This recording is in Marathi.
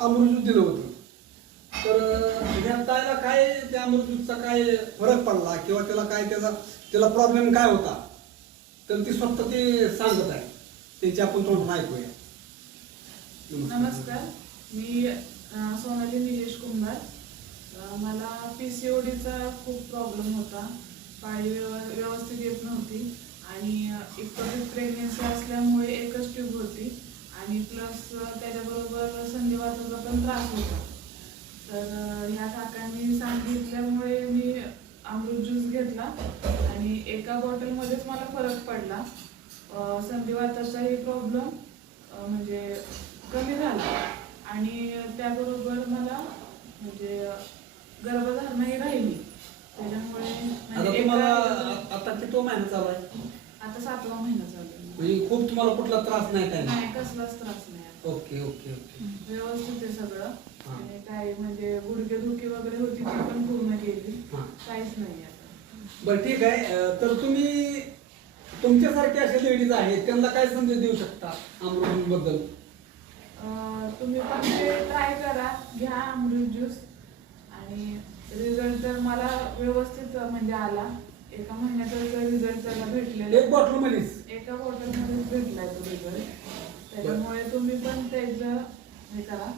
अमृत ज्यूस दिलं होतं. तर ह्या ताईला काय त्या अमृत ज्यूसचा काय फरक पडला किंवा त्याला प्रॉब्लेम काय होता, तर ती स्वतः ते सांगत आहे. त्याची आपण थोडं ऐकूया. नमस्कार, मी सोनाली निलेश कुंभार. मला PCODचा खूप प्रॉब्लेम होता. पाळी व्यवस्थित येत नव्हती आणि एकच प्रेग्नेन्सी असल्यामुळे एकच ट्यूब होती आणि प्लस त्याच्याबरोबर संधिवाताचा पण त्रास होता. तर ह्या काकांनी सांगितल्यामुळे मी अमृत ज्यूस घेतला आणि एका बॉटलमध्येच मला फरक पडला. संधिवाताचाही प्रॉब्लेम म्हणजे कमी झाला आणि त्याबरोबर मला म्हणजे गर्भधारणही राहिली. त्याच्यामुळे आता किती महिना चालू आहे? आता 7वा महिना चालू आहे. म्हणजे खूप तुम्हाला कुठला त्रास नाही काय? नाही, कसलाच त्रास नाही. ओके ओके ओके, व्यवस्थित आहे सगळं. आणि काय म्हणजे गुडघेदुखी वगैरे होती ती पण पूर्ण गेली. काहीच नाही आता. बरं ठीक आहे. तर तुम्ही तुमच्यासारखे असे लेडीज आहेत त्यांना काय संदेश देऊ शकता अमृत बद्दल? तुम्ही पण ते ट्राय करा, घ्या अमृत ज्यूस आणि रिझल्ट तर मला व्यवस्थित म्हणजे आला. एका महिन्याचा रिझल्ट त्याला भेटलेला. एक बॉटल मध्येच? एका बॉटल मध्येच भेटलाय तो रिझल्ट. त्याच्यामुळे तुम्ही पण त्याचं हे करा.